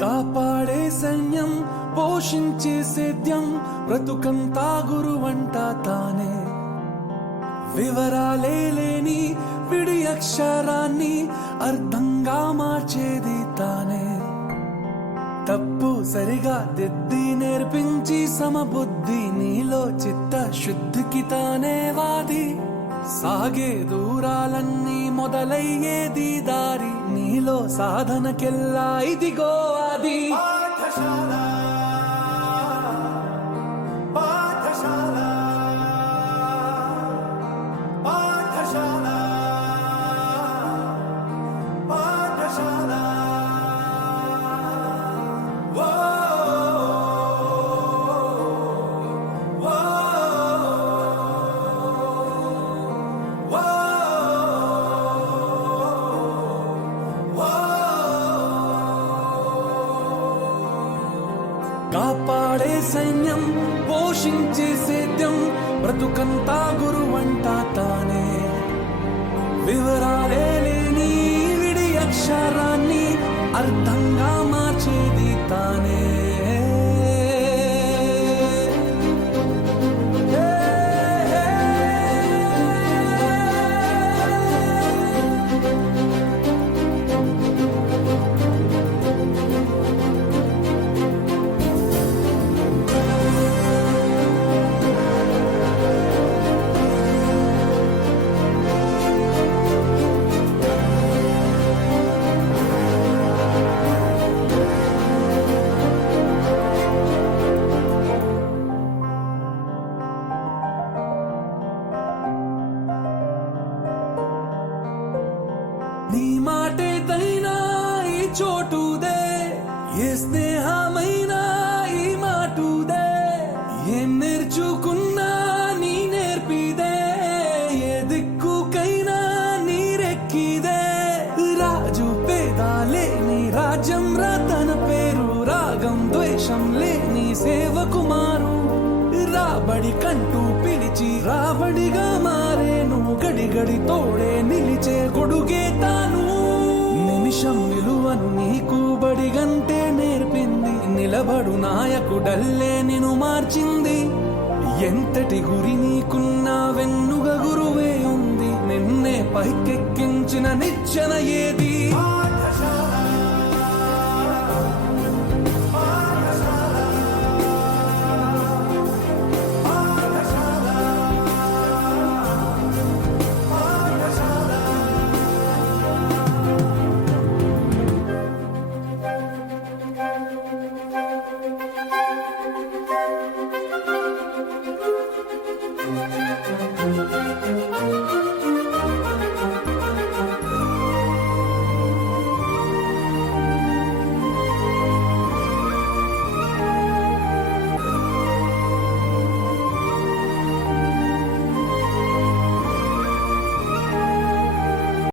కాపాడే సైన్యం పోషించే సేద్యం బ్రతుకంతా గురువంట తానే వివరాలే లేని విడి అక్షరాన్ని అర్థంగా మార్చేది తానే తప్పు సరిగా దిద్ది నేర్పించి సమబుద్ధి నీలో చిత్త శుద్ధికి తానే వాది సాగే దూరాలన్నీ మొదలయ్యేది దారి నీలో సాధనకెల్లా ఇదిగో అది పాఠశాల పాఠశాల పాఠశాల పాఠశాల కాపాడే సైన్యం పోషించే సేద్యం బ్రతుకంతా గురువంట తానే వివరాలే లేని విడి అక్షరాన్ని అర్థంగా మార్చేది తానే నీ మాటేదైనా ఈ చోటుదే ఏ స్నేహమైనా ఈ మాటుదే ఏం నేర్చుకున్నా నీ నేర్పిదే ఏ దిక్కుకైనా నీరెక్కిదే రాజు పేదాలే నీ రాజ్యం తన పేరు రాగం ద్వేషం లేని సేవకుమారు రాబడి కంటూ పిలిచి రాబడిగా మారేను గడి గడి తోడే నిలిచే గొడుగే తాను నిమిషం విలువను నీకు బడిగంటే నేర్పింది నిలబడు నాయకుడల్లే నిన్ను మార్చింది ఎంతటి గురి నీకున్నా వెన్నుగ గురువే ఉంది నిన్నే పైకెక్కించిన నిచ్చెన ఏది